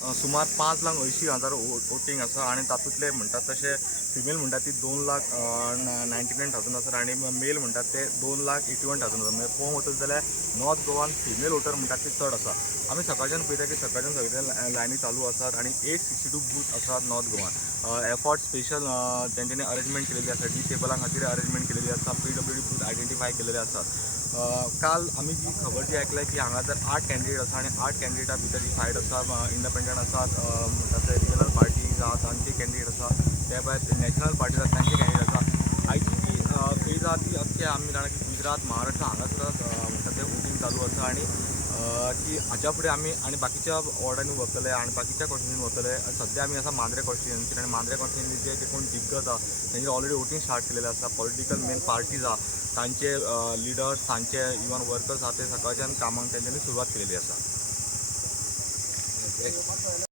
सुमार 5,80,000 वोटिंग आसा आणि तातूंतले म्हणटात तशे फिमेल म्हणटात ती 2,99,000 आसा आणि मेल म्हणटात ते 2,81,000 आसा. म्हणजे पळोवंक वचत जाल्यार नॉर्थ गोवान फिमेल वोटर म्हणटात ती चड आसा. आमी सकाळच्यान पळयता की सकाळच्यान सगळे लायनी चालू आसात आणि 862 बूथ आसात नॉर्थ गोवान. एफर्ट स्पेशल तेंच्यांनी अरेंजमेंट केलेली आसा, डी टेबलां खातीर अरेंजमेंट केलेली आसा, PWD बूथ आयडेंटिफाय केलेले आसात. काल आमी जी खबर जी आयकल्या की हांगा जर 8 कॅन्डिडेट आसा आणि 8 कॅन्डिडेटां भितर जी फायट आसा इंडिपेंडंट आसात, म्हणटात ते रिजनल पार्टीज आहा तांचे कॅन्डिडेट आसा, त्या भायर नॅशनल पार्टीज आसा तांचे कॅन्डिडेट आसा. आयची जी फेज आहा ती अख्खे आमी जाणा की गुजरात महाराष्ट्र हांगासर म्हणटात ते वोटींग चालू आसा आणि ती हाच्या फुडें आमी आनी बाकीच्या वॉर्डांनी वतले आणि बाकीच्या कॉन्स्टिट्युन्सीन वतले. सद्या आमी आसा मांद्रे कॉन्स्टिट्युन्सीन आणि मांद्रे कॉन्स्टिट्युन्सीचे जे कोण दिग्गज आहा तेंचे ऑलरेडी वोटींग स्टार्ट केलेलें आसा. पॉलिटिकल मेन पार्टीज आहा तांचे लिडर्स तांचे इवन वर्कर्स आहा ते सकाळच्यान कामांक तेंच्यांनी सुरवात केलेली आसा.